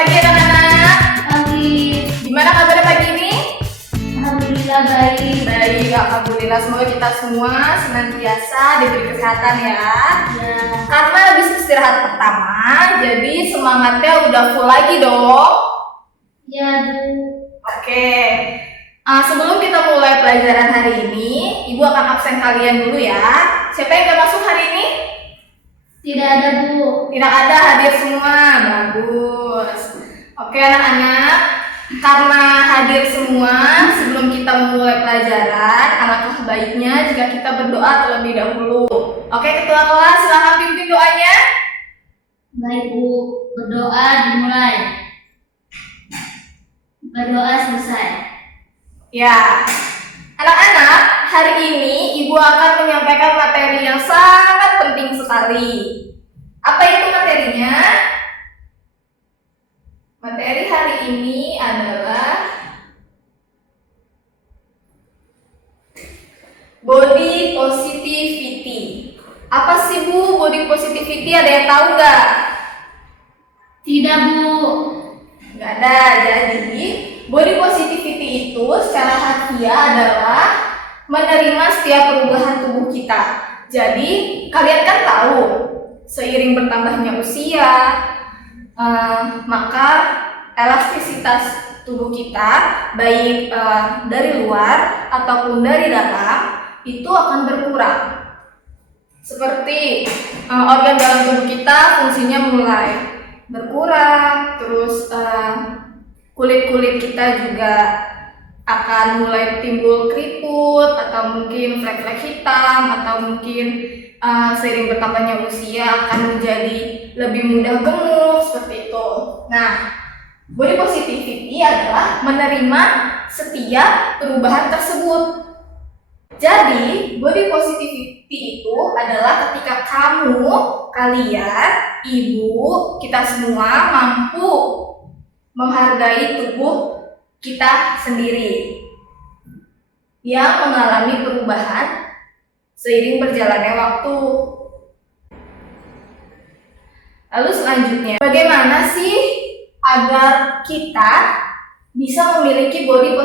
pagi anak-anak. Pagi. Gimana kabarnya pagi ini? Alhamdulillah baik. Baik, alhamdulillah. Semoga kita semua senantiasa diberi kesehatan ya. Ya. Karena habis istirahat pertama, jadi semangatnya udah full lagi dong. Ya, Bu. Oke. Sebelum kita mulai pelajaran hari ini, Ibu akan absen kalian dulu ya. Siapa yang gak masuk hari ini? Tidak ada, Bu. Tidak ada, hadir semua. Bagus. Oke anak-anak, karena hadir semua, sebelum kita memulai pelajaran, alangkah baiknya jika kita berdoa terlebih dahulu. Oke ketua kelas, silahkan pimpin doanya. Baik, Bu. Berdoa dimulai. Berdoa selesai. Ya, anak-anak, hari ini Ibu akan menyampaikan materi yang sangat penting sekali. Apa itu materinya? Materi hari ini adalah body positivity. Apa sih Bu body positivity? Ada yang tahu nggak? Tidak, Bu. Nggak ada. Jadi body positivity itu secara harfiah adalah menerima setiap perubahan tubuh kita. Jadi kalian kan tahu seiring bertambahnya usia, maka elastisitas tubuh kita baik dari luar ataupun dari dalam itu akan berkurang. Seperti organ dalam tubuh kita fungsinya mulai berkurang, terus kulit-kulit kita juga akan mulai timbul keriput atau mungkin flek-flek hitam atau mungkin seiring bertambahnya usia akan menjadi lebih mudah gemuk seperti itu. Nah, body positivity adalah menerima setiap perubahan tersebut. Jadi, body positivity itu adalah ketika kalian, ibu, kita semua mampu menghargai tubuh kita sendiri yang mengalami perubahan seiring berjalannya waktu. Lalu selanjutnya, bagaimana sih agar kita bisa memiliki body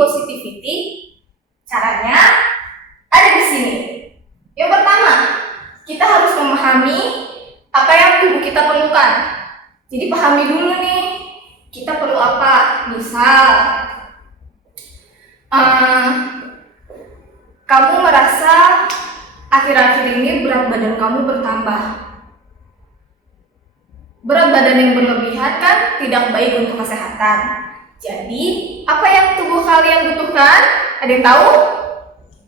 positivity? Caranya ada di sini. Yang pertama, kita harus memahami apa yang tubuh kita perlukan. Jadi pahami dulu nih, kita perlu apa. Misal, kamu merasa akhir-akhir ini berat badan kamu bertambah. Berat badan yang berlebihan kan tidak baik untuk kesehatan. Jadi, apa yang tubuh kalian butuhkan? Ada yang tahu?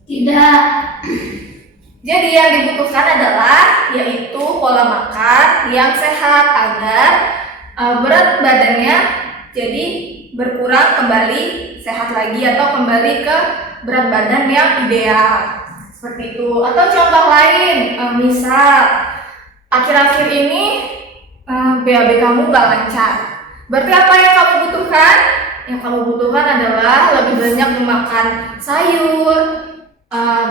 Tidak. Jadi yang dibutuhkan adalah yaitu pola makan yang sehat agar berat badannya jadi berkurang kembali sehat lagi atau kembali ke berat badan yang ideal. Seperti itu. Atau contoh lain, misal akhir-akhir ini BAB kamu gak lancar. Berarti apa yang kamu butuhkan? Yang kamu butuhkan adalah lebih banyak memakan sayur,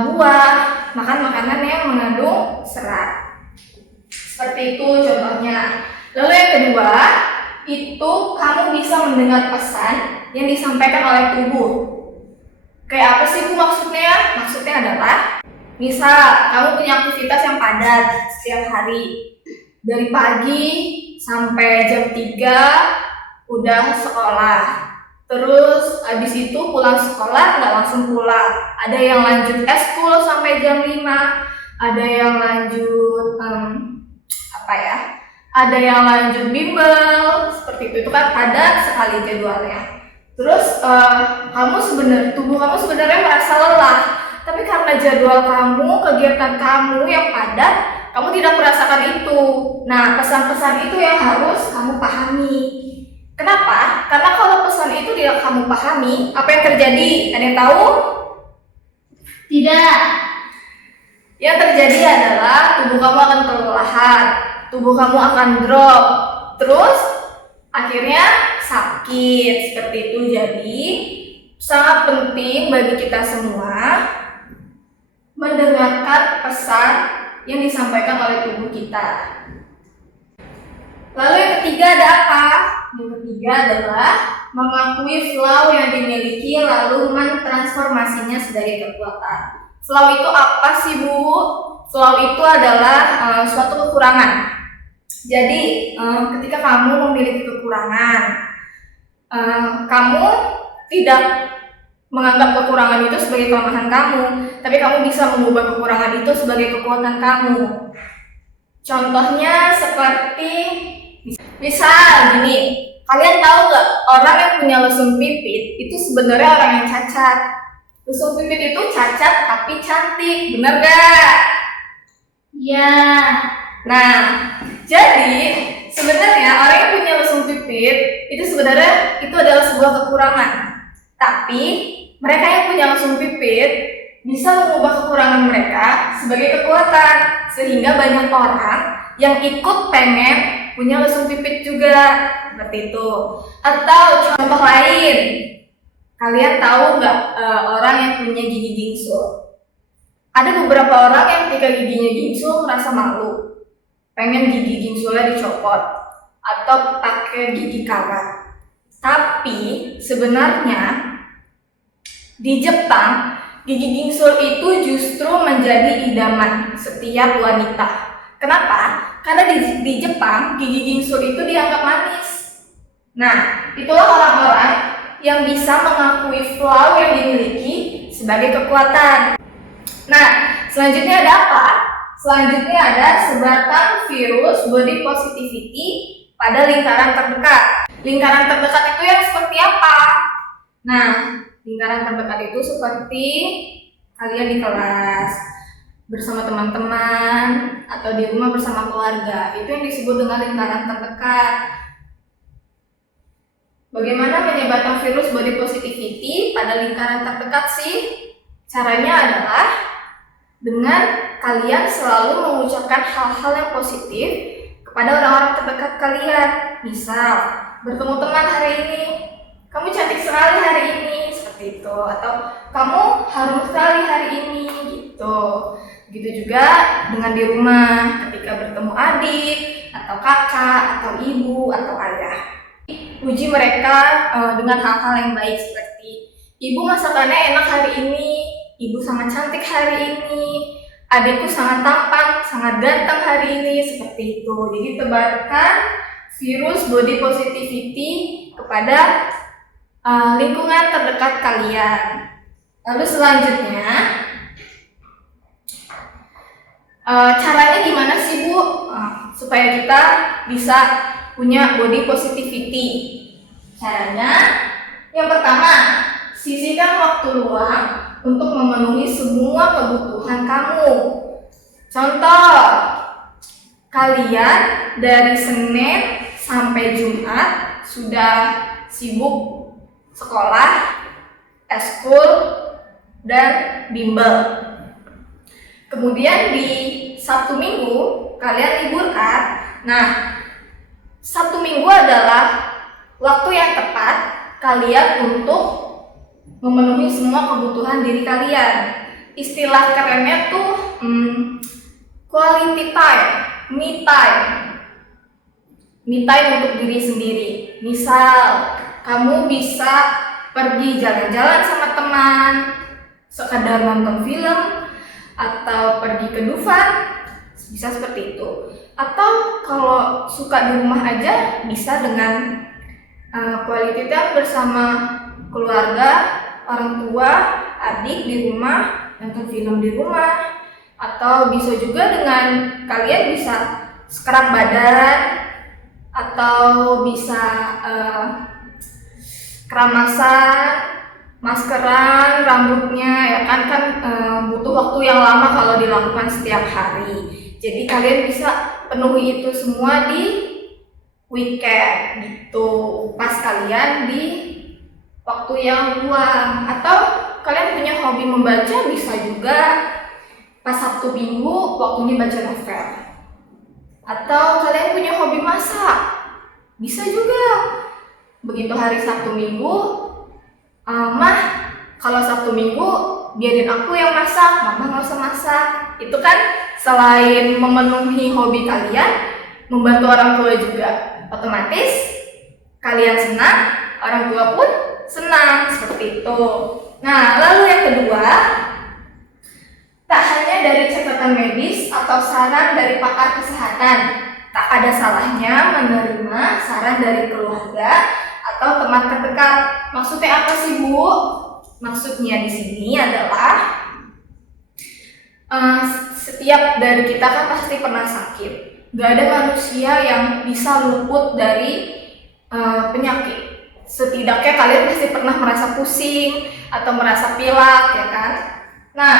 buah, makan makanan yang mengandung serat. Seperti itu contohnya. Lalu yang kedua, itu kamu bisa mendengar pesan yang disampaikan oleh tubuh. Kayak apa sih Bu maksudnya? Maksudnya adalah misal kamu punya aktivitas yang padat setiap hari. Dari pagi sampai jam 3 udah sekolah. Terus habis itu pulang sekolah nggak langsung pulang. Ada yang lanjut eskul sampai jam 5. Ada yang lanjut ada yang lanjut bimbel. Seperti itu kan padat sekali jadwalnya. Terus tubuh kamu sebenarnya merasa lelah. Tapi karena jadwal kamu, kegiatan kamu yang padat, kamu tidak merasakan itu. Nah, pesan-pesan itu yang harus kamu pahami. Kenapa? Karena kalau pesan itu tidak kamu pahami, apa yang terjadi? Ada yang tahu? Tidak. Yang terjadi adalah tubuh kamu akan kelelahan, tubuh kamu akan drop, terus akhirnya sakit. Seperti itu. Jadi sangat penting bagi kita semua mendengarkan pesan yang disampaikan oleh tubuh kita. wanita. Lalu yang ketiga ada apa? Yang ketiga adalah mengakui flaw yang dimiliki lalu mentransformasinya sebagai kekuatan. Flaw itu apa sih, Bu? Flaw itu adalah suatu kekurangan. Jadi ketika kamu memiliki kekurangan, kamu tidak menganggap kekurangan itu sebagai kelemahan kamu, tapi kamu bisa mengubah kekurangan itu sebagai kekuatan kamu. Contohnya seperti misal gini, kalian tahu nggak orang yang punya lesung pipit itu sebenarnya orang yang cacat. Lesung pipit itu cacat tapi cantik, bener gak? Ya. Nah, jadi sebenarnya orang yang punya lesung pipit itu sebenarnya itu adalah sebuah kekurangan. Tapi mereka yang punya lesung pipit bisa mengubah kekurangan mereka sebagai kekuatan, sehingga banyak orang yang ikut pengen punya lesung pipit juga, seperti itu. Atau contoh lain, kalian tahu nggak orang yang punya gigi gingsul? Ada beberapa orang yang ketika giginya gingsul merasa malu, pengen gigi gingsulnya dicopot atau pakai gigi kawat. Tapi sebenarnya di Jepang, gigi gingsul itu justru menjadi idaman setiap wanita. Kenapa? Karena di Jepang, gigi gingsul itu dianggap manis. Nah, itulah orang-orang yang bisa mengakui flaw yang dimiliki sebagai kekuatan. Nah, selanjutnya ada apa? Selanjutnya ada sebarkan virus body positivity pada lingkaran terdekat. Lingkaran terdekat itu yang seperti apa? Nah, lingkaran terdekat itu seperti kalian di kelas bersama teman-teman atau di rumah bersama keluarga. Itu yang disebut dengan lingkaran terdekat. Bagaimana menyebarkan virus body positivity pada lingkaran terdekat sih? Caranya adalah dengan kalian selalu mengucapkan hal-hal yang positif kepada orang-orang terdekat kalian. Misal, bertemu teman hari ini, kamu cantik sekali hari ini, seperti itu. Atau kamu harum sekali hari ini, gitu. Begitu juga dengan di rumah, ketika bertemu adik, atau kakak, atau ibu, atau ayah. Puji mereka dengan hal-hal yang baik seperti, ibu masakannya enak hari ini, ibu sangat cantik hari ini, adikku sangat tampan, sangat ganteng hari ini, seperti itu. Jadi tebarkan virus body positivity kepada lingkungan terdekat kalian. Lalu selanjutnya, caranya gimana sih, Bu? Supaya kita bisa punya body positivity. Caranya, yang pertama, sisihkan waktu luang untuk memenuhi semua kebutuhan kamu. Contoh, kalian dari Senin sampai Jumat sudah sibuk sekolah, eskul, dan bimbel. Kemudian di Sabtu Minggu kalian liburkan. Nah, Sabtu Minggu adalah waktu yang tepat kalian untuk memenuhi semua kebutuhan diri kalian. Istilah kerennya tuh quality time, me time. Me time untuk diri sendiri. Misal, kamu bisa pergi jalan-jalan sama teman, sekadar nonton film, atau pergi ke Dufan, bisa seperti itu. Atau kalau suka di rumah aja, bisa dengan quality time bersama keluarga, orang tua, adik di rumah, nonton film di rumah. Atau bisa juga dengan kalian bisa scrub badan, atau bisa keramasan, maskeran rambutnya, ya kan butuh waktu yang lama kalau dilakukan setiap hari. Jadi kalian bisa penuhi itu semua di weekend gitu, pas kalian di waktu yang luang. Atau kalian punya hobi membaca, bisa juga pas Sabtu Minggu waktunya baca novel. Atau kalian punya hobi masak, bisa juga. Begitu hari Sabtu Minggu, Mah, kalau Sabtu Minggu biarin aku yang masak, Mama nggak usah masak. Itu kan selain memenuhi hobi kalian, membantu orang tua juga. Otomatis kalian senang, orang tua pun senang, seperti itu. Nah, lalu yang kedua, tak hanya dari catatan medis atau saran dari pakar kesehatan, tak ada salahnya menerima saran dari keluarga atau teman terdekat. Maksudnya apa sih, Bu? Maksudnya di sini adalah setiap dari kita kan pasti pernah sakit. Gak ada manusia yang bisa luput dari penyakit. Setidaknya kalian pasti pernah merasa pusing atau merasa pilek, ya kan? Nah,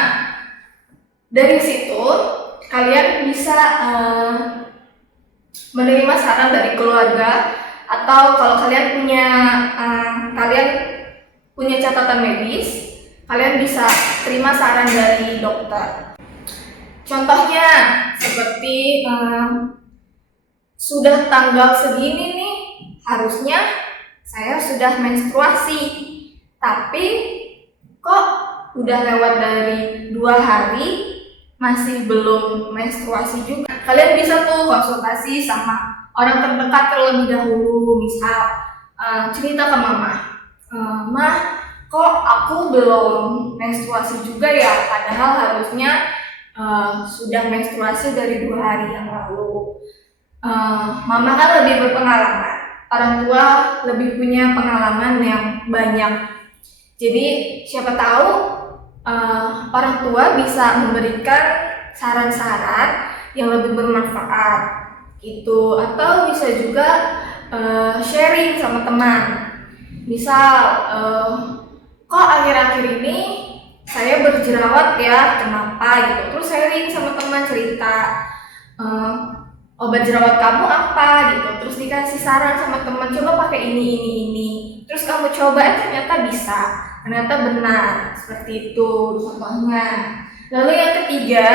dari situ kalian bisa menerima saran dari keluarga, atau kalau kalian punya catatan medis, kalian bisa terima saran dari dokter. Contohnya seperti sudah tanggal segini nih, harusnya saya sudah menstruasi, tapi kok udah lewat dari 2 hari masih belum menstruasi juga. Kalian bisa tuh konsultasi sama orang terdekat terlebih dahulu. Misal cerita ke mama, "Mah, kok aku belum menstruasi juga ya, padahal harusnya sudah menstruasi dari 2 hari yang lalu." Mama kan lebih berpengalaman, orang tua lebih punya pengalaman yang banyak. Jadi siapa tahu orang tua bisa memberikan saran-saran yang lebih bermanfaat gitu, atau bisa juga sharing sama teman. Misal kok akhir-akhir ini saya berjerawat ya, kenapa gitu, terus sharing sama teman, cerita obat jerawat kamu apa gitu, terus dikasih saran sama teman, coba pakai ini, terus kamu coba, ternyata bisa, ternyata benar, seperti itu contohnya. Lalu yang ketiga,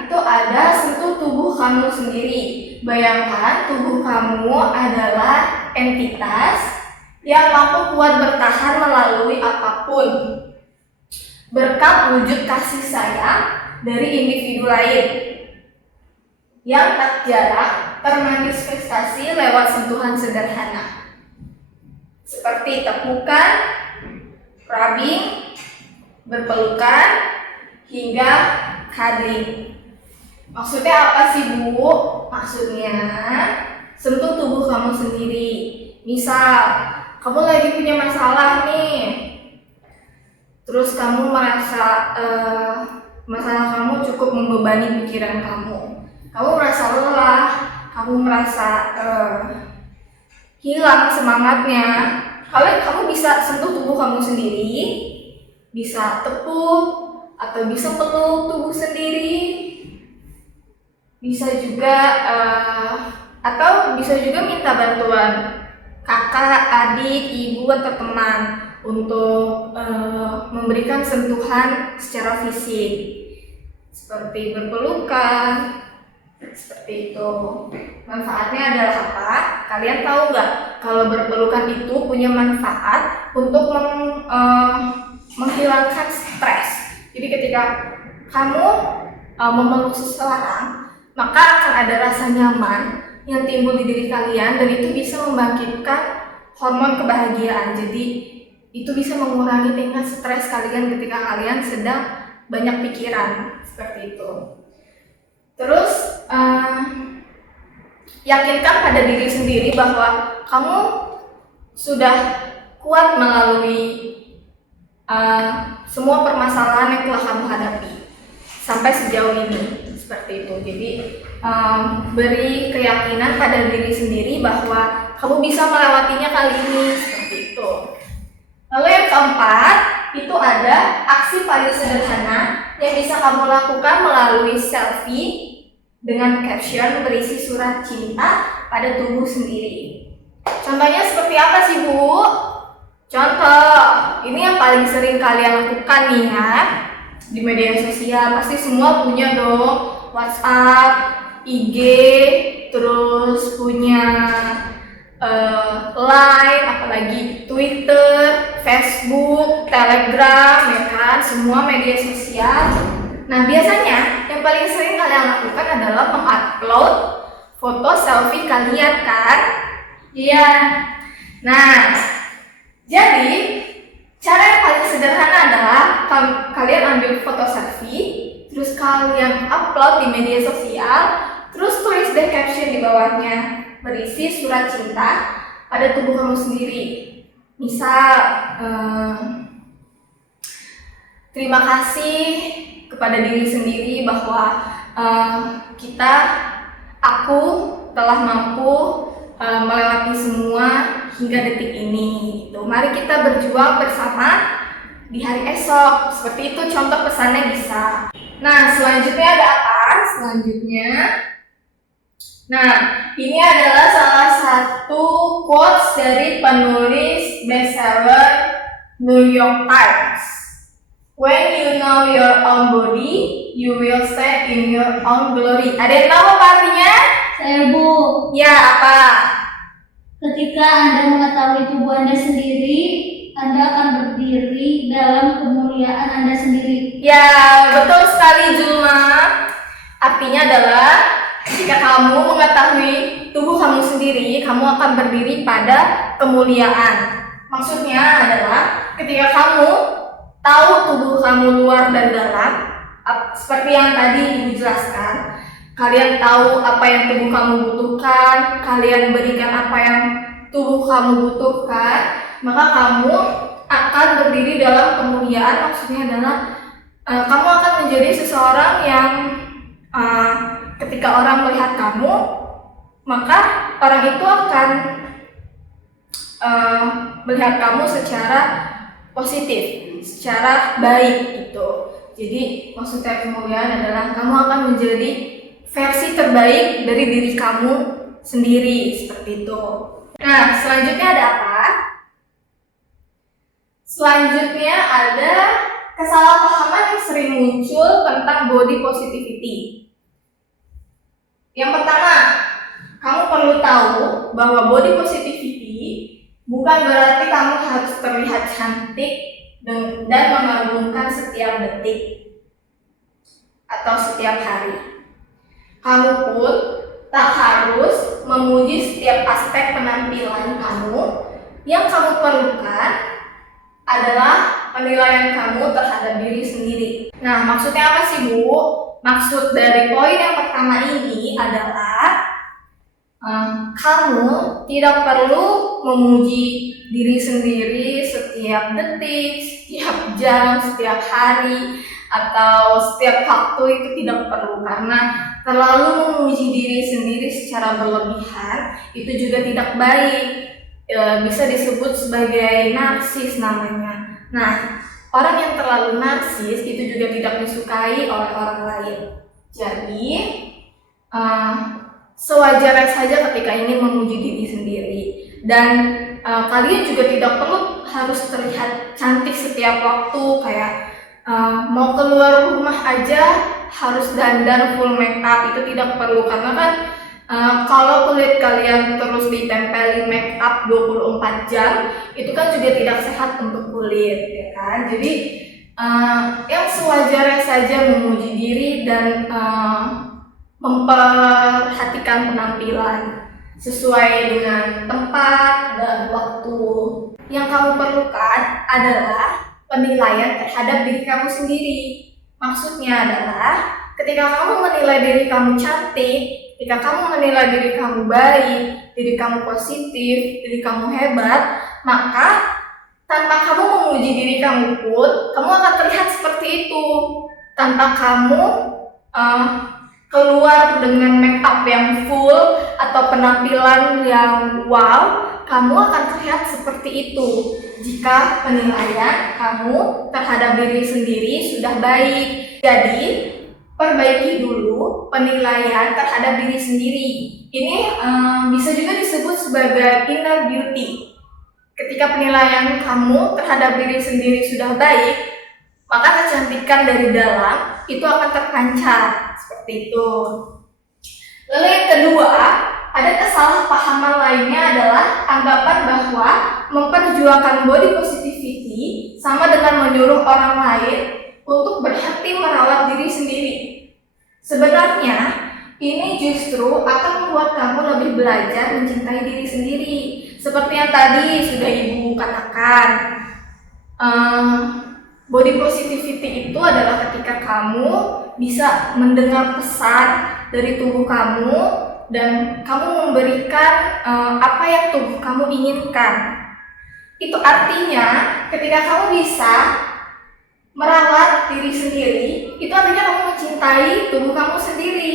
itu ada sentuh tubuh kamu sendiri. Bayangkan tubuh kamu adalah entitas yang mampu kuat bertahan melalui apapun, berkat wujud kasih sayang dari individu lain yang tak jarang termanifestasi lewat sentuhan sederhana seperti tepukan, rubbing, berpelukan, hingga cuddling. Maksudnya apa sih, Bu? Maksudnya sentuh tubuh kamu sendiri. Misal kamu lagi punya masalah nih, terus kamu merasa masalah kamu cukup membebani pikiran kamu. Kamu merasa lelah, kamu merasa hilang semangatnya. Kamu bisa sentuh tubuh kamu sendiri, bisa tepuk atau bisa peluk tubuh sendiri, bisa juga atau bisa juga minta bantuan kakak, adik, ibu atau teman untuk memberikan sentuhan secara fisik seperti berpelukan. Seperti itu. Manfaatnya adalah apa? Kalian tahu nggak kalau berpelukan itu punya manfaat untuk menghilangkan stres. Jadi ketika kamu memeluk seseorang, maka akan ada rasa nyaman yang timbul di diri kalian, dan itu bisa membangkitkan hormon kebahagiaan. Jadi itu bisa mengurangi tingkat stres kalian ketika kalian sedang banyak pikiran, seperti itu. Terus yakinkan pada diri sendiri bahwa kamu sudah kuat melalui semua permasalahan yang telah kamu hadapi sampai sejauh ini, seperti itu. Jadi beri keyakinan pada diri sendiri bahwa kamu bisa melewatinya kali ini, seperti itu. Lalu yang keempat, itu ada aksi paling sederhana yang bisa kamu lakukan melalui selfie dengan caption berisi surat cinta pada tubuh sendiri. Contohnya seperti apa sih, Bu? Contoh, ini yang paling sering kalian lakukan nih ya, di media sosial. Pasti semua punya dong, WhatsApp, IG, terus punya Line, apalagi Twitter, Facebook, Telegram, ya kan, semua media sosial. Nah, biasanya yang yang paling sering kalian lakukan adalah mengupload foto selfie kalian kan? Iya. Nah, jadi cara yang paling sederhana adalah kalian ambil foto selfie, terus kalian upload di media sosial, terus tulis deh caption di bawahnya berisi surat cinta pada tubuh kamu sendiri. Misal, terima kasih kepada diri sendiri bahwa aku telah mampu melewati semua hingga detik ini. Gitu. Mari kita berjuang bersama di hari esok. Seperti itu contoh pesannya bisa. Nah, selanjutnya ada apa? Nah, ini adalah salah satu quotes dari penulis bestseller New York Times. When you know your own body, you will stand in your own glory. Ada yang tahu apa artinya? Saya, Bu. Ya, apa? Ketika Anda mengetahui tubuh Anda sendiri, Anda akan berdiri dalam kemuliaan Anda sendiri. Ya, betul sekali Julma. Artinya adalah jika kamu mengetahui tubuh kamu sendiri, kamu akan berdiri pada kemuliaan. Maksudnya adalah ketika kamu tahu tubuh kamu luar dan dalam, seperti yang tadi Ibu jelaskan, kalian tahu apa yang tubuh kamu butuhkan, kalian berikan apa yang tubuh kamu butuhkan, maka kamu akan berdiri dalam kemuliaan. Maksudnya adalah kamu akan menjadi seseorang yang ketika orang melihat kamu, maka orang itu akan melihat kamu secara positif, secara baik gitu. Jadi maksudnya kemuliaan adalah kamu akan menjadi versi terbaik dari diri kamu sendiri, seperti itu. Nah, selanjutnya ada apa? Selanjutnya ada kesalahpahaman yang sering muncul tentang body positivity. Yang pertama, kamu perlu tahu bahwa body positivity bukan berarti kamu harus terlihat cantik dan mengagumkan setiap detik atau setiap hari. Kamu pun tak harus memuji setiap aspek penampilan kamu. Yang kamu perlukan adalah penilaian kamu terhadap diri sendiri. Nah, maksudnya apa sih, Bu? Maksud dari poin yang pertama ini adalah kamu tidak perlu memuji diri sendiri setiap detik, setiap jam, setiap hari, atau setiap waktu. Itu tidak perlu, karena terlalu memuji diri sendiri secara berlebihan itu juga tidak baik. Bisa disebut sebagai narsis namanya. Nah, orang yang terlalu narsis itu juga tidak disukai oleh orang lain. Jadi sewajarnya saja ketika ingin memuji diri sendiri, dan kalian juga tidak perlu harus terlihat cantik setiap waktu. Kayak mau keluar rumah aja harus dandan full make up, itu tidak perlu, karena kan kalau kulit kalian terus ditempelin make up 24 jam, itu kan juga tidak sehat untuk kulit, ya kan? Jadi yang sewajarnya saja memuji diri dan memperhatikan penampilan sesuai dengan tempat dan waktu. Yang kamu perlukan adalah penilaian terhadap diri kamu sendiri. Maksudnya adalah ketika kamu menilai diri kamu cantik, ketika kamu menilai diri kamu baik, diri kamu positif, diri kamu hebat, maka tanpa kamu memuji diri kamu pun, kamu akan terlihat seperti itu. Tanpa kamu keluar dengan make up yang full atau penampilan yang wow, kamu akan terlihat seperti itu jika penilaian kamu terhadap diri sendiri sudah baik. Jadi, perbaiki dulu penilaian terhadap diri sendiri. Ini bisa juga disebut sebagai inner beauty. Ketika penilaian kamu terhadap diri sendiri sudah baik, maka kecantikan dari dalam itu akan terpancar, seperti itu. Lalu yang kedua, ada kesalahpahaman lainnya adalah anggapan bahwa memperjuangkan body positivity sama dengan menyuruh orang lain untuk berhenti merawat diri sendiri. Sebenarnya, ini justru akan membuat kamu lebih belajar mencintai diri sendiri. Seperti yang tadi sudah Ibu katakan, body positivity itu adalah ketika kamu bisa mendengar pesan dari tubuh kamu dan kamu memberikan apa yang tubuh kamu inginkan. Itu artinya ketika kamu bisa merawat diri sendiri, itu artinya kamu mencintai tubuh kamu sendiri.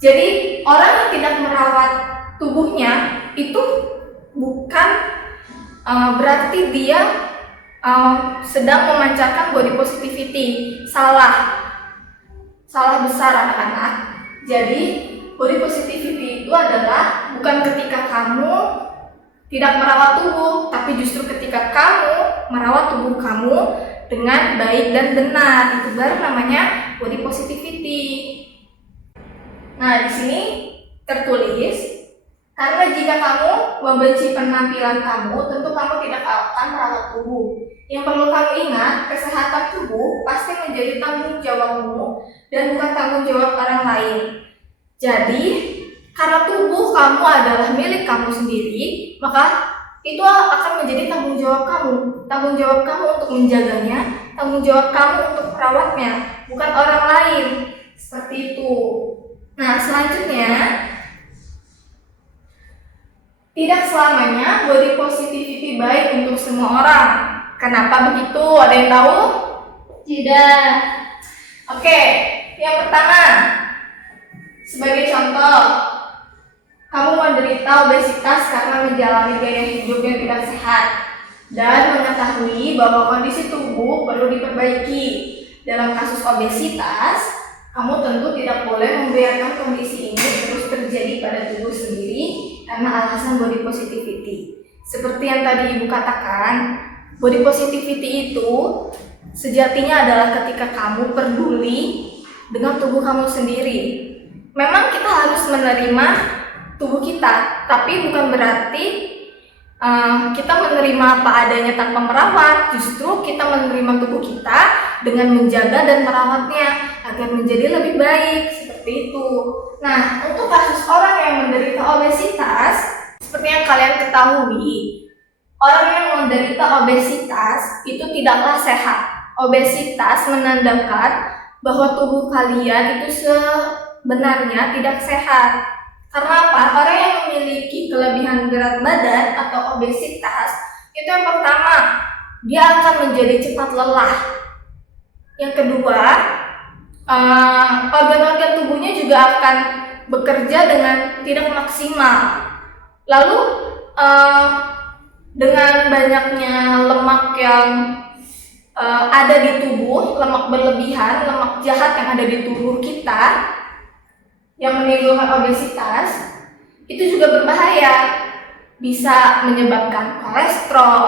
Jadi orang yang tidak merawat tubuhnya itu bukan berarti dia sedang memancarkan body positivity. Salah besar anak-anak. Jadi body positivity itu adalah bukan ketika kamu tidak merawat tubuh, tapi justru ketika kamu merawat tubuh kamu dengan baik dan benar. Itu baru namanya body positivity. Nah, di sini tertulis, karena jika kamu membenci penampilan kamu, tentu kamu tidak akan merawat tubuh. Yang perlu kamu ingat, kesehatan tubuh pasti menjadi tanggung jawabmu dan bukan tanggung jawab orang lain. Jadi, karena tubuh kamu adalah milik kamu sendiri, maka itu akan menjadi tanggung jawab kamu. Tanggung jawab kamu untuk menjaganya, tanggung jawab kamu untuk merawatnya, bukan orang lain. Seperti itu. Nah, selanjutnya, tidak selamanya body positivity baik untuk semua orang. Kenapa begitu? Ada yang tahu? Tidak. Oke, yang pertama, sebagai contoh, kamu menderita obesitas karena menjalani gaya hidup yang tidak sehat dan mengetahui bahwa kondisi tubuh perlu diperbaiki. Dalam kasus obesitas, kamu tentu tidak boleh membiarkan kondisi ini terus terjadi pada tubuh sendiri karena alasan body positivity. Seperti yang tadi Ibu katakan, body positivity itu sejatinya adalah ketika kamu peduli dengan tubuh kamu sendiri. Memang kita harus menerima tubuh kita, tapi bukan berarti kita menerima apa adanya tanpa merawat. Justru kita menerima tubuh kita dengan menjaga dan merawatnya agar menjadi lebih baik, seperti itu. Nah, untuk kasus orang yang menderita obesitas, seperti yang kalian ketahui, orang yang menderita obesitas itu tidaklah sehat. Obesitas menandakan bahwa tubuh kalian itu sebenarnya tidak sehat. Karena apa? Orang yang memiliki kelebihan berat badan atau obesitas, itu yang pertama, dia akan menjadi cepat lelah. Yang kedua, organ-organ tubuhnya juga akan bekerja dengan tidak maksimal. Lalu, dengan banyaknya lemak yang ada di tubuh, lemak berlebihan, lemak jahat yang ada di tubuh kita, yang menimbulkan obesitas, itu juga berbahaya, bisa menyebabkan kolesterol.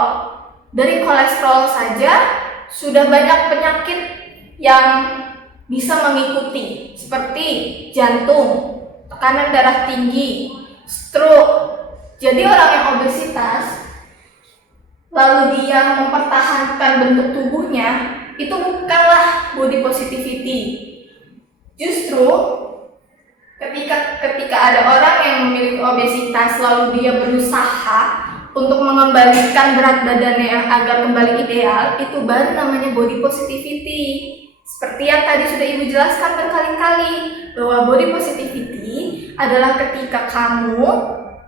Dari kolesterol saja sudah banyak penyakit yang bisa mengikuti, seperti jantung, tekanan darah tinggi, stroke. Jadi orang yang obesitas lalu dia mempertahankan bentuk tubuhnya, itu bukanlah body positivity. Justru ketika ada orang yang memiliki obesitas lalu dia berusaha untuk mengembalikan berat badannya agar kembali ideal, itu baru namanya body positivity. Seperti yang tadi sudah Ibu jelaskan berkali-kali, bahwa body positivity adalah ketika kamu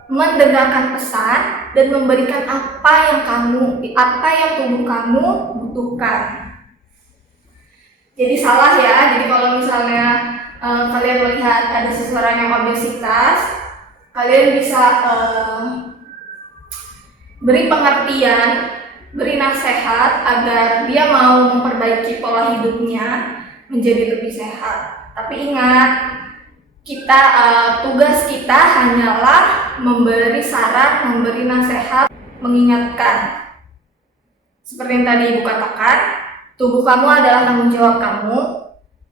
mendengarkan pesan dan memberikan apa yang tubuh kamu butuhkan. Jadi salah ya, jadi kalau misalnya kalian melihat ada seseorang yang obesitas, kalian bisa beri pengertian, beri nasihat agar dia mau memperbaiki pola hidupnya menjadi lebih sehat. Tapi ingat, tugas kita hanyalah memberi saran, memberi nasihat, mengingatkan. Seperti yang tadi Ibu katakan, tubuh kamu adalah tanggung jawab kamu.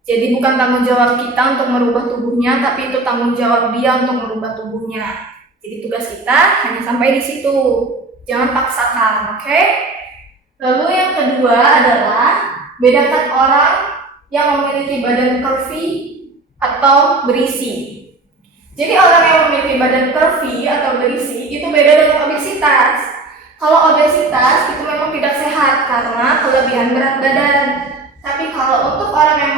Jadi bukan tanggung jawab kita untuk merubah tubuhnya, tapi itu tanggung jawab dia untuk merubah tubuhnya. Jadi tugas kita hanya sampai di situ. Jangan paksakan, oke? Lalu yang kedua adalah bedakan orang yang memiliki badan curvy atau berisi. Jadi orang yang memiliki badan curvy atau berisi itu beda dengan obesitas. Kalau obesitas itu memang tidak sehat karena kelebihan berat badan. Tapi kalau untuk orang yang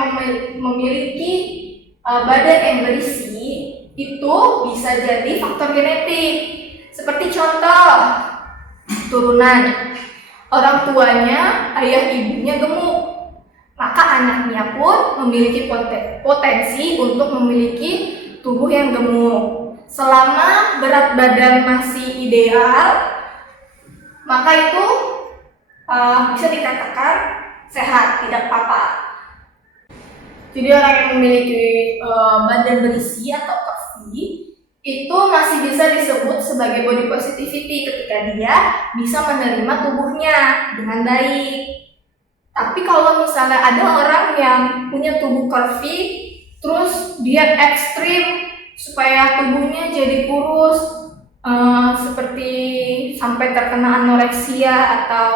memiliki badan yang berisi itu bisa jadi faktor genetik. Seperti contoh turunan, orang tuanya, ayah ibunya gemuk, maka anaknya pun memiliki potensi untuk memiliki tubuh yang gemuk. Selama berat badan masih ideal, maka itu bisa dikatakan sehat, tidak apa-apa. Jadi orang yang memiliki badan berisi atau curvy itu masih bisa disebut sebagai body positivity ketika dia bisa menerima tubuhnya dengan baik. Tapi kalau misalnya ada orang yang punya tubuh curvy terus diet ekstrim supaya tubuhnya jadi kurus, seperti sampai terkena anoreksia atau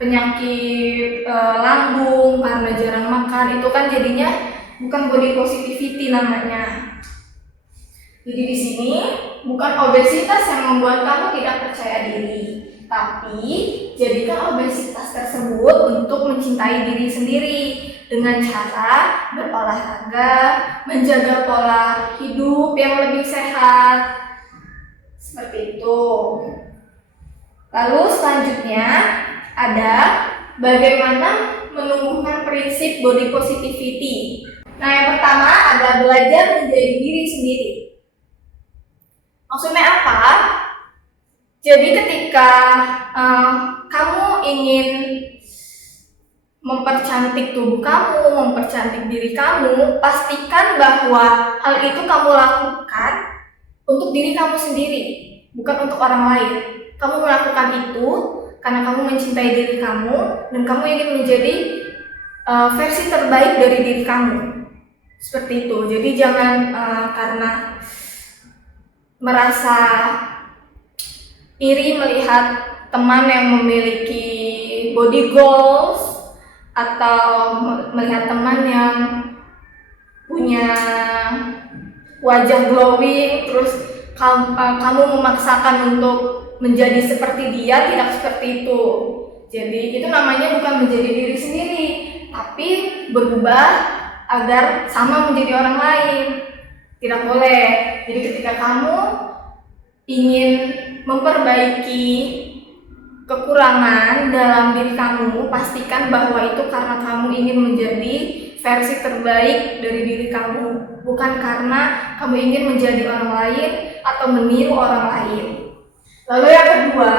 penyakit lambung karena jarang makan, itu kan jadinya bukan body positivity namanya. Jadi di sini bukan obesitas yang membuat kamu tidak percaya diri, tapi jadikan obesitas tersebut untuk mencintai diri sendiri dengan cara berolahraga, menjaga pola hidup yang lebih sehat, seperti itu. Lalu selanjutnya ada bagaimana menumbuhkan prinsip body positivity. Nah, yang pertama adalah belajar menjadi diri sendiri. Maksudnya apa? Jadi ketika kamu ingin mempercantik tubuh kamu, mempercantik diri kamu, pastikan bahwa hal itu kamu lakukan untuk diri kamu sendiri, bukan untuk orang lain. Kamu melakukan itu karena kamu mencintai diri kamu dan kamu ingin menjadi versi terbaik dari diri kamu. Seperti itu. Jadi jangan karena merasa iri melihat teman yang memiliki body goals atau melihat teman yang punya wajah glowing terus kamu memaksakan untuk menjadi seperti dia, tidak seperti itu. Jadi itu namanya bukan menjadi diri sendiri, tapi berubah agar sama menjadi orang lain. Tidak boleh. Jadi ketika kamu ingin memperbaiki kekurangan dalam diri kamu, pastikan bahwa itu karena kamu ingin menjadi versi terbaik dari diri kamu, bukan karena kamu ingin menjadi orang lain atau meniru orang lain. Lalu yang kedua,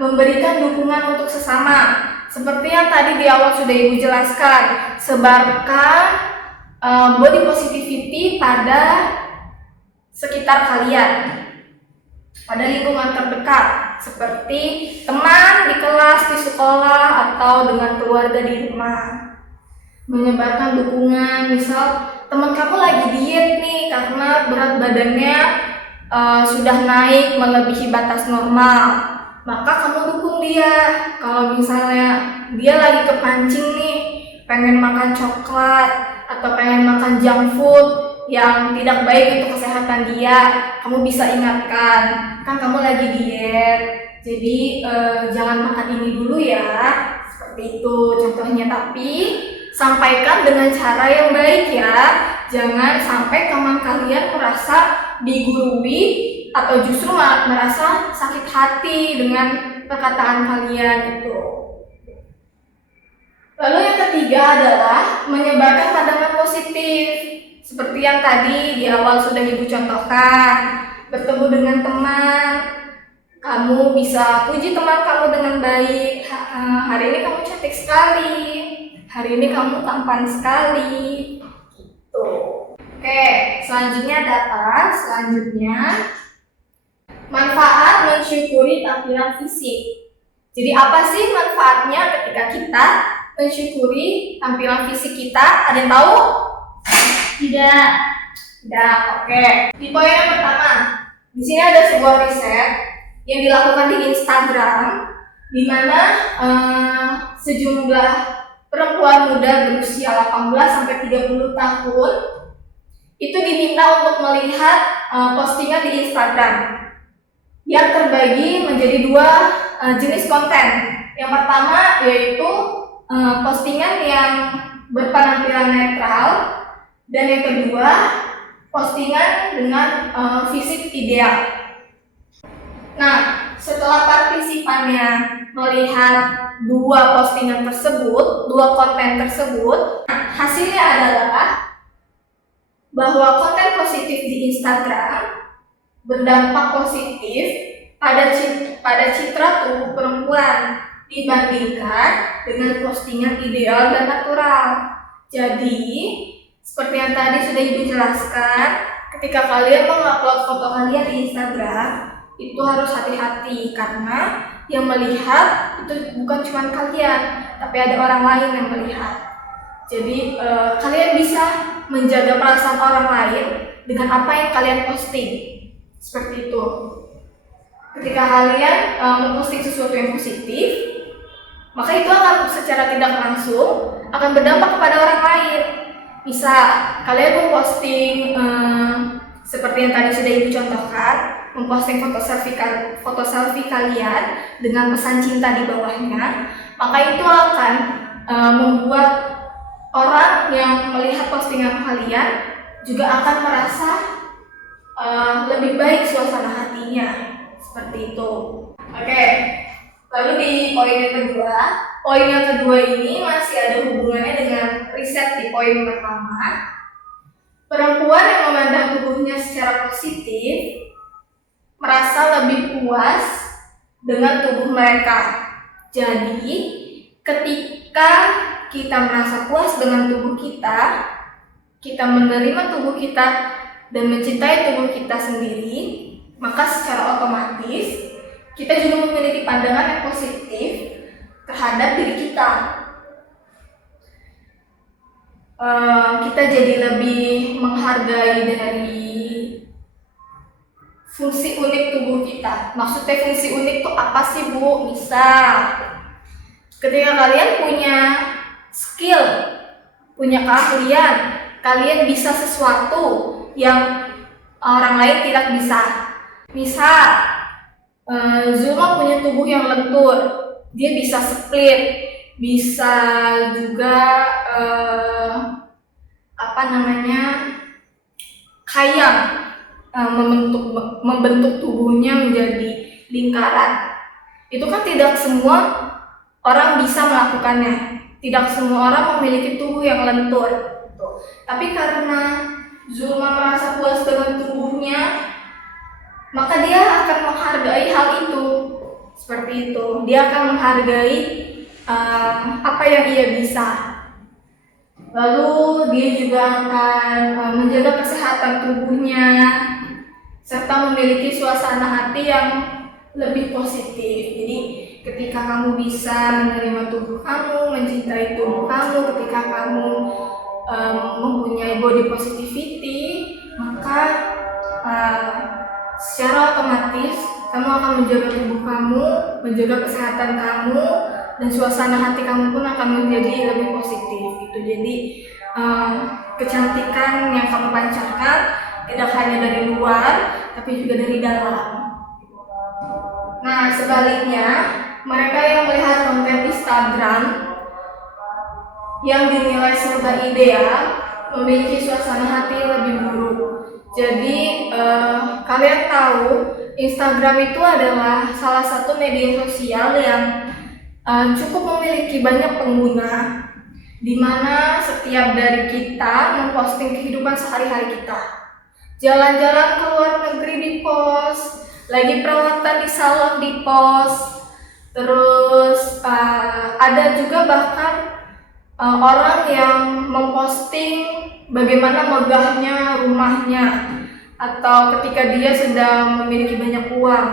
memberikan dukungan untuk sesama. Seperti yang tadi di awal sudah Ibu jelaskan, sebarkan body positivity pada sekitar kalian, pada lingkungan terdekat, seperti teman di kelas, di sekolah, atau dengan keluarga di rumah. Menyebarkan dukungan, misal teman kamu lagi diet nih karena berat badannya sudah naik melebihi batas normal, maka kamu dukung dia. Kalau misalnya dia lagi kepancing nih, pengen makan coklat atau pengen makan junk food yang tidak baik untuk kesehatan dia, kamu bisa ingatkan, kan kamu lagi diet, jadi jangan makan ini dulu ya, seperti itu contohnya. Tapi sampaikan dengan cara yang baik ya, jangan sampai teman kalian merasa digurui atau justru merasa sakit hati dengan perkataan kalian itu. Lalu yang ketiga adalah menyebarkan pandangan positif. Seperti yang tadi di awal sudah Ibu contohkan, bertemu dengan teman, kamu bisa puji teman kamu dengan baik. Hari ini kamu cantik sekali, hari ini kamu tampan sekali. Gitu. Oke, selanjutnya ada apa? Selanjutnya manfaat mensyukuri tampilan fisik. Jadi apa sih manfaatnya ketika kita mensyukuri tampilan fisik kita? Ada yang tahu? Tidak. Oke. Di poin yang pertama, di sini ada sebuah riset yang dilakukan di Instagram, di mana sejumlah perempuan muda berusia 18 sampai 30 tahun itu diminta untuk melihat postingan di Instagram yang terbagi menjadi dua jenis konten. Yang pertama yaitu postingan yang berpenampilan netral, dan yang kedua postingan dengan fisik ideal. Nah, setelah partisipannya melihat dua postingan tersebut, dua konten tersebut, hasilnya adalah bahwa konten positif di Instagram berdampak positif pada citra tubuh perempuan dibandingkan dengan postingan ideal dan natural. Jadi, seperti yang tadi sudah Ibu jelaskan, ketika kalian mengupload foto kalian di Instagram, itu harus hati-hati karena yang melihat itu bukan cuma kalian, tapi ada orang lain yang melihat. Jadi kalian bisa menjaga perasaan orang lain dengan apa yang kalian posting. Seperti itu. Ketika kalian memposting sesuatu yang positif, maka itu akan secara tidak langsung akan berdampak kepada orang lain. Misal kalian memposting seperti yang tadi sudah Ibu contohkan, memposting foto selfie kalian dengan pesan cinta di bawahnya, maka itu akan membuat orang yang melihat postingan kalian juga akan merasa lebih baik suasana hatinya, seperti itu. Oke, lalu di poin yang kedua ini masih ada hubungannya dengan riset di poin pertama. Perempuan yang memandang tubuhnya secara positif merasa lebih puas dengan tubuh mereka. Jadi, ketika kita merasa puas dengan tubuh kita menerima tubuh kita dan mencintai tubuh kita sendiri, maka secara otomatis kita juga memiliki pandangan yang positif terhadap diri kita. Kita jadi lebih menghargai dari fungsi unik tubuh kita. Maksudnya fungsi unik itu apa sih, Bu? Misal, ketika kalian punya skill, punya keahlian, kalian bisa sesuatu yang orang lain tidak bisa. Misal, Zulma punya tubuh yang lentur, dia bisa split, bisa juga khayal, membentuk tubuhnya menjadi lingkaran. Itu kan tidak semua orang bisa melakukannya. Tidak semua orang memiliki tubuh yang lentur. Tapi karena Zulma merasa puas dengan tubuhnya, maka dia akan menghargai hal itu. Seperti itu. Dia akan menghargai apa yang ia bisa. Lalu dia juga akan menjaga kesehatan tubuhnya serta memiliki suasana hati yang lebih positif. Jadi ketika kamu bisa menerima tubuh kamu, mencintai tubuh kamu, ketika kamu mempunyai body positivity, maka secara otomatis kamu akan menjaga tubuh kamu, menjaga kesehatan kamu, dan suasana hati kamu pun akan menjadi lebih positif gitu. Jadi kecantikan yang kamu pancarkan tidak hanya dari luar, tapi juga dari dalam. Nah, sebaliknya, mereka yang melihat konten Instagram yang dinilai serba ideal memiliki suasana hati lebih buruk. Jadi kalian tahu Instagram itu adalah salah satu media sosial yang cukup memiliki banyak pengguna, di mana setiap dari kita memposting kehidupan sehari-hari kita. Jalan-jalan ke luar negeri di-post, lagi perawatan di salon di-post, terus ada juga bahkan orang yang memposting bagaimana megahnya rumahnya, atau ketika dia sedang memiliki banyak uang,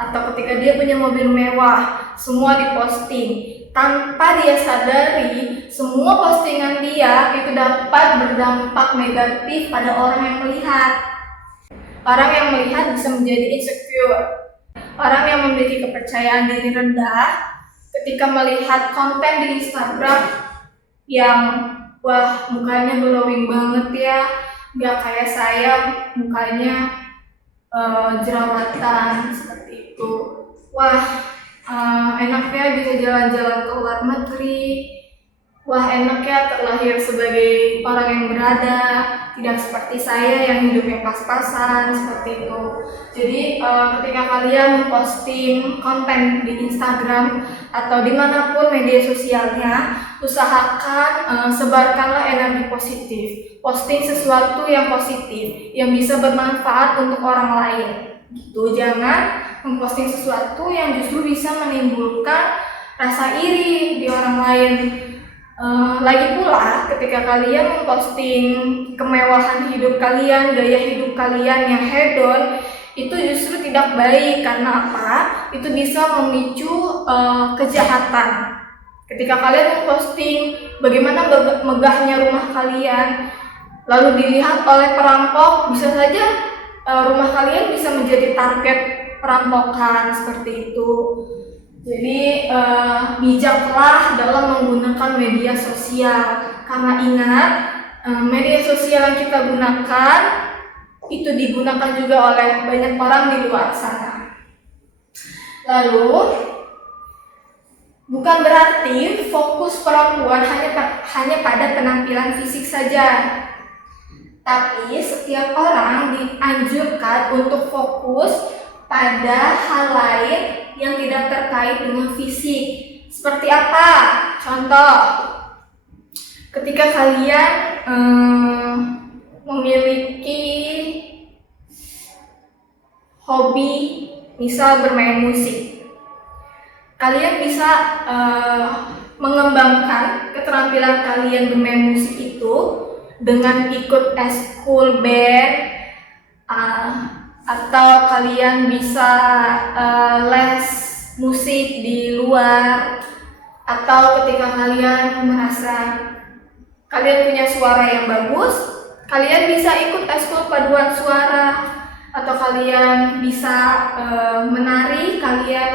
atau ketika dia punya mobil mewah, semua diposting. Tanpa dia sadari, semua postingan dia itu dapat berdampak negatif pada orang yang melihat. Orang yang melihat bisa menjadi insecure. Orang yang memiliki kepercayaan diri rendah ketika melihat konten di Instagram yang wah, mukanya glowing banget ya, nggak kayak saya mukanya jerawatan seperti itu. Wah, enaknya bisa jalan-jalan ke luar negeri. Wah, enaknya terlahir sebagai orang yang berada, tidak seperti saya yang hidupnya pas-pasan seperti itu. Jadi ketika kalian memposting konten di Instagram atau dimanapun media sosialnya, usahakan sebarkanlah energi positif. Posting sesuatu yang positif, yang bisa bermanfaat untuk orang lain. Gitu, jangan memposting sesuatu yang justru bisa menimbulkan rasa iri di orang lain. Lagi pula ketika kalian memposting kemewahan hidup kalian, gaya hidup kalian yang hedon, itu justru tidak baik. Karena apa? Itu bisa memicu kejahatan. Ketika kalian memposting bagaimana megahnya rumah kalian, lalu dilihat oleh perampok, bisa saja rumah kalian bisa menjadi target perampokan seperti itu. Jadi bijaklah dalam menggunakan media sosial, karena ingat media sosial yang kita gunakan itu digunakan juga oleh banyak orang di luar sana. Lalu bukan berarti fokus perempuan hanya pada penampilan fisik saja, tapi setiap orang dianjurkan untuk fokus pada hal lain yang tidak terkait dengan fisik. Seperti apa? Contoh, ketika kalian memiliki hobi, misal bermain musik, kalian bisa mengembangkan keterampilan kalian bermain musik itu dengan ikut eskul band, atau kalian bisa les musik di luar, atau ketika kalian merasa kalian punya suara yang bagus, kalian bisa ikut eskul paduan suara, atau kalian bisa menari, kalian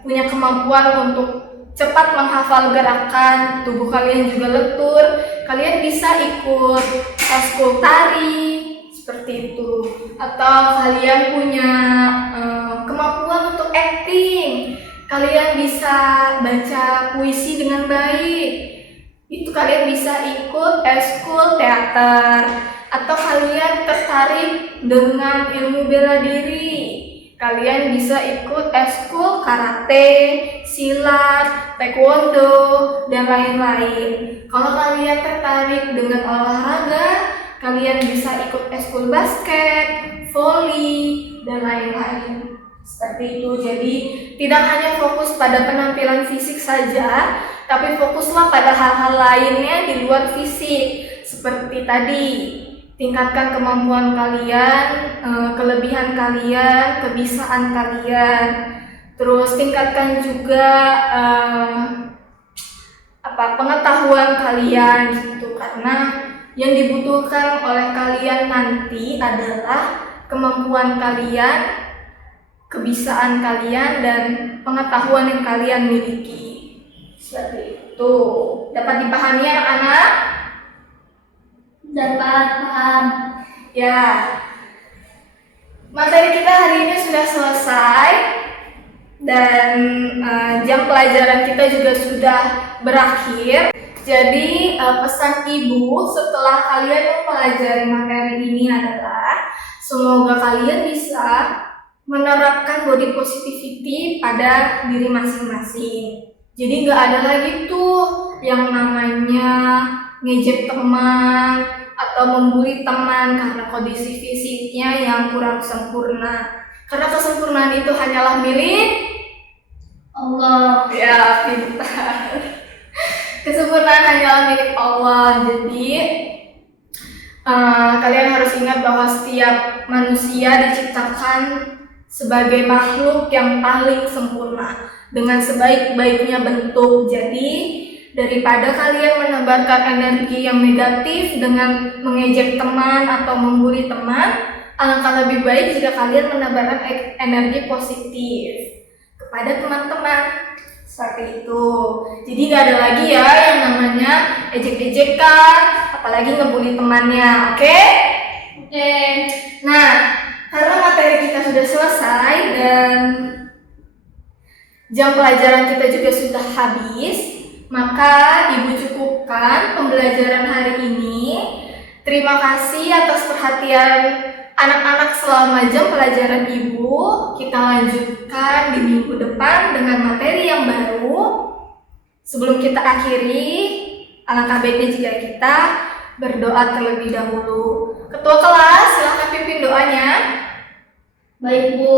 punya kemampuan untuk cepat menghafal gerakan, tubuh kalian juga lentur, kalian bisa ikut eskul tari seperti itu. Atau kalian punya kemampuan untuk acting, kalian bisa baca puisi dengan baik, itu kalian bisa ikut eskul teater. Atau kalian tertarik dengan ilmu bela diri, kalian bisa ikut eskul karate, silat, taekwondo, dan lain-lain. Kalau kalian tertarik dengan olahraga, kalian bisa ikut eskul basket, voli, dan lain-lain. Seperti itu. Jadi tidak hanya fokus pada penampilan fisik saja, tapi fokuslah pada hal-hal lainnya di luar fisik. Seperti tadi, tingkatkan kemampuan kalian, kelebihan kalian, kebisaan kalian. Terus tingkatkan juga pengetahuan kalian gitu, karena yang dibutuhkan oleh kalian nanti adalah kemampuan kalian, kebisaan kalian, dan pengetahuan yang kalian miliki. Seperti itu. Dapat dipahami anak-anak? Dapat paham. Ya. Materi kita hari ini sudah selesai dan jam pelajaran kita juga sudah berakhir. Jadi pesan ibu setelah kalian mempelajari materi ini adalah semoga kalian bisa menerapkan body positivity pada diri masing-masing. Jadi nggak ada lagi tuh yang namanya ngejek teman atau membuli teman karena kondisi fisiknya yang kurang sempurna. Karena kesempurnaan itu hanyalah milik Allah. Ya, pintar. Kesempurnaan hanyalah milik Allah. Jadi kalian harus ingat bahwa setiap manusia diciptakan sebagai makhluk yang paling sempurna dengan sebaik-baiknya bentuk. Jadi daripada kalian menebarkan energi yang negatif dengan mengejek teman atau membuli teman, alangkah lebih baik jika kalian menebarkan energi positif kepada teman-teman. Seperti itu. Jadi gak ada lagi ya yang namanya ejek-ejekan, apalagi ngebully temannya, oke? Oke. Nah, karena materi kita sudah selesai dan jam pelajaran kita juga sudah habis, maka Ibu cukupkan pembelajaran hari ini. Terima kasih atas perhatian anak-anak selama jam pelajaran Ibu. Kita lanjutkan di minggu depan dengan materi yang baru. Sebelum kita akhiri, alangkah baiknya jika kita berdoa terlebih dahulu. Ketua kelas, silakan pimpin doanya. Baik Bu,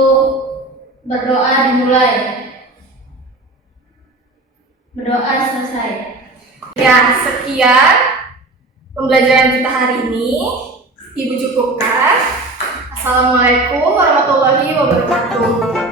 berdoa dimulai. Berdoa selesai. Ya, sekian pembelajaran kita hari ini. Ibu cukupkan. Assalamualaikum warahmatullahi wabarakatuh.